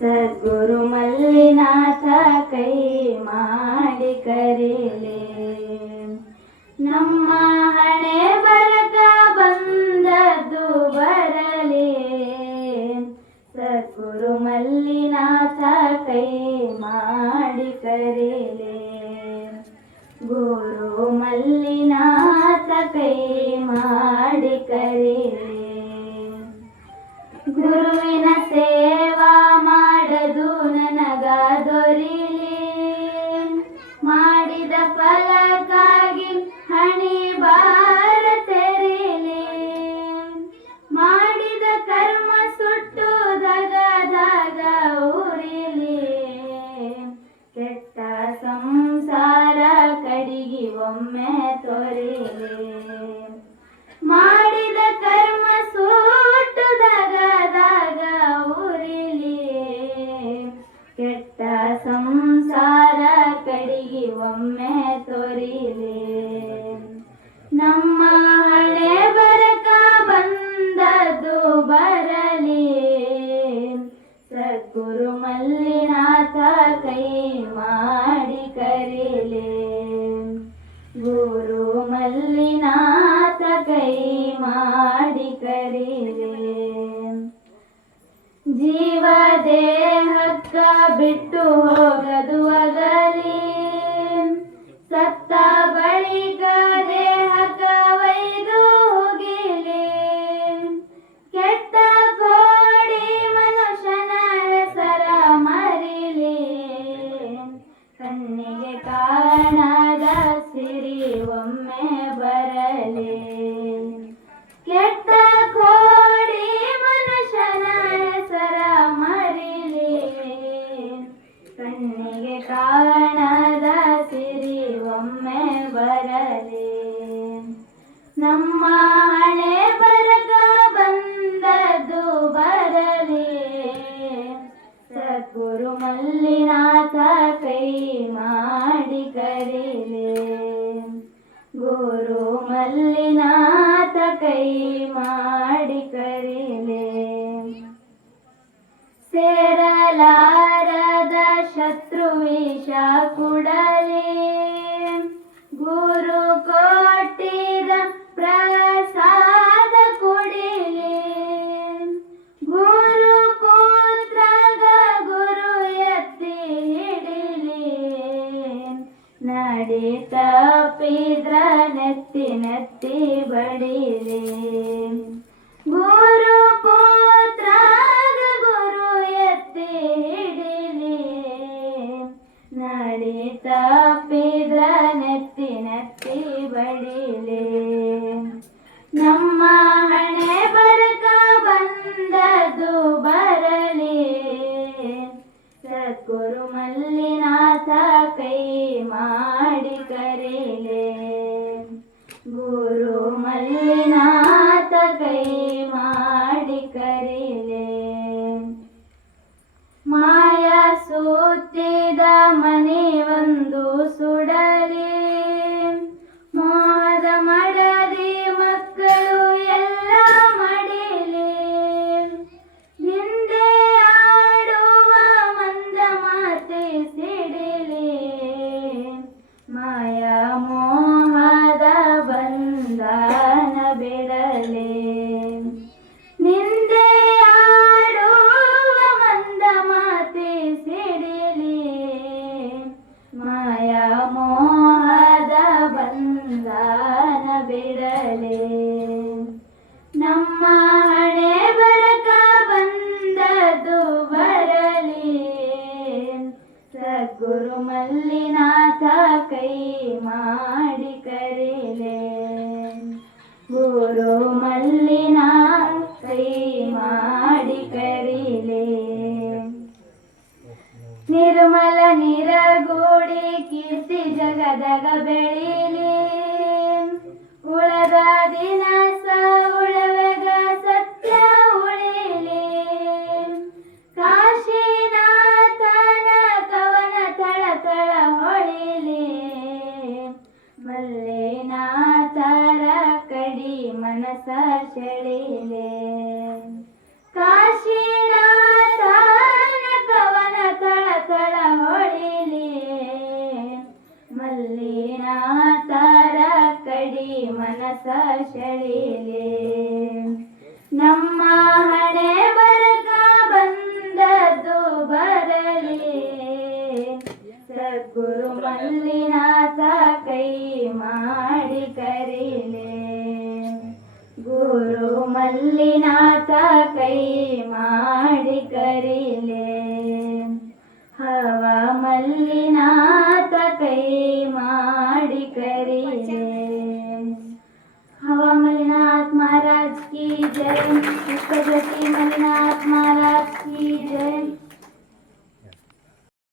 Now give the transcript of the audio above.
ಸದ್ಗುರು ಮಲ್ಲಿನಾಥ ಕೈ ಮಾಡಿ ಕರೀಲೆ. ನಮ್ಮ ಹಣೆ ಬರಕ ಬಂದದ್ದು ಬರಲಿ, ಸದ್ಗುರು ಮಲ್ಲಿನಾಥ ಕೈ ಮಾಡಿ ಕರೀಲೆ. ಗುರು ಮಲ್ಲಿನಾಥ ಕೈ ಮಾಡಿ ಕರೀಲೆ. ಗುರುವಿನ ಸೇವಾ ಮಾಡದು ನನಗ ದೊರಿಲಿ, ಮಾಡಿದ ಫಲಕ್ಕಾಗಿ ಹಣಿ ಬಾರ ತೆರೀಲಿ. ಮಾಡಿದ ಕರ್ಮ ಸುಟ್ಟು ದಗದಾಗ ಉರಿಲಿ, ಕೆಟ್ಟ ಸಂಸಾರ ಕಡಿಗಿ ಒಮ್ಮೆ ತೊರಿಲಿ. ಮಾಡಿದ ಕರ್ಮ ಸುಟ್ಟು ದಗದಾಗ ಉರಿಲಿ, ಕೆಟ್ಟ ಸಂಸಾರ ಕಡಿಗಿ ಒಮ್ಮೆ ತೊರಿಲಿ. ನಮ್ಮ ಹಣೆ ಬರಕ ಬಂದದ್ದು ಬರಲಿ, ಸದ್ಗುರು ಮಲ್ಲಿನಾಥ ಕೈ ಮಾಡಿ ಕರೀಲೆ. ಗುರು ಮಲ್ಲಿನಾಥ ಕೈ ಮಾಡಿ ಕರೀಲೆ. ಜೀವ ದೇಹಕ್ಕ ಬಿಟ್ಟು ಹೋಗದು ಅಗಲಿ, ಸತ್ತ ಬಳಿಕ ದೇಹಕ್ಕ ಒಯ್ದು ಹೋಗಿಲಿ. ಕೆಟ್ಟ ಕೋಡಿ ಮನುಷ್ಯನ ಹೆಸರ ಮರಿಲಿ, ಕಣ್ಣಿಗೆ ಕಾಣದ ಸಿರಿ ಒಮ್ಮೆ ಬರಲಿ. ಕೆಟ್ಟ ಕೋಡಿ ಮನುಷ್ಯನ ಹೆಸರ ಮರಿಲಿ, ಕಣ್ಣಿಗೆ ಕಾಣದ ಸಿರಿ ಒಮ್ಮೆ ಬರಲಿ. ನಮ್ಮ ಹಣೆ ಬರಕ ಬಂದದ್ದು ಬರಲಿ, ಸದ್ಗುರು ಮಲ್ಲಿನಾಥ ಕೈ ಮಾಡಿ ಕರೀಲೆ. ಗುರು ಮಲ್ಲಿನಾಥ ಕೈ ಮಾಡಿ ಕರೀಲೆ. ಸೇರಲಾರದ ಶತ್ರು ವಿಷ ಕುಡಲಿ, ಗುರು ಕೊಟ್ಟಿದ ಪ್ರಸಾದ ಕುಡಿಲಿ. ಗುರು ಪುತ್ರಗ ಗುರು ಎತ್ತಿ ಹಿಡಿಲಿ, ನಡಿ ತಪ್ಪಿದ್ರ ನೆತ್ತಿ ನೆತ್ತಿ ಬಡಿಲಿ. ಗುರು ಪುತ್ರಗ ಗುರು ಎತ್ತಿ ಹಿಡಿಲಿ, ನಡಿ ತಪ್ಪಿದ್ರ ನೆತ್ತಿ ನೆತ್ತಿ ಬಡಿಲಿ. ನಮ್ಮ ಹಣೆ ಬರಕ ಬಂದದ್ದು ಬರಲಿ, ಸದ್ಗುರು ಮಲ್ಲಿನಾಥ ಕೈ ಮಾಡಿ ಕರೀಲೆ. ಗುರು ಮಲ್ಲಿನಾಥ ಕೈ ಮಾಡಿ ಕರೀಲೆ. ಮಾಯಾ ಸುತ್ತಿದ ಮನೆ ಒಂದು ಸುಡಲಿ, ಮೋಹದ ಮಡದಿ ಮಕ್ಕಳು ಎಲ್ಲ ಮಡಿಲಿ. ಹಿಂದೆ ಆಡುವ ಮಂದ ಮಾತೆ ಸಿಡಿಲಿ, ಮಾಯಾ ಮೋಹದ ಬಂಧನ ಬಿಡಲಿ. ನಿಂದೆ ಆಡುವ ಮಂದ ಮಾತೆ ಸಿಡಿಲಿ, ಮಾಯಾ ಮೋಹದ ಬಂಧನ ಬಿಡಲಿ. ನಮ್ಮ ಹಣೆ ಬರಕ ಬಂದದ್ದು ಬರಲಿ, ಸದ್ಗುರು ಮಲ್ಲಿನಾಥ ಕೈ ಮಾಡಿ ಕರೀಲೆ. ಗುರು ಮಲ್ಲಿನಾಥ ಕೈ ಮಾಡಿ ಕರೀಲೆ. ನಿರ್ಮಲ ನಿರಗೂಡಿ ಕೀರ್ತಿ ಜಗದಗ ಬೆಳೀಲಿ, ಉಳದ ದಿನಸ ಉಳವೆಗ ಸತ್ಯ ಉಳಿಲಿ. ಕಾಶಿನಾಥನ ಕವನ ತಳ ತಳ ಹೊಳಿಲಿ, ಮಲ್ಲಿನಾಥರ ಕಡಿ ಮನಸ ಸೆಳಿಲೆ. ಕಾಶಿನ ಮಲ್ಲಿನಾಥ ಕೈ ಮಾಡಿ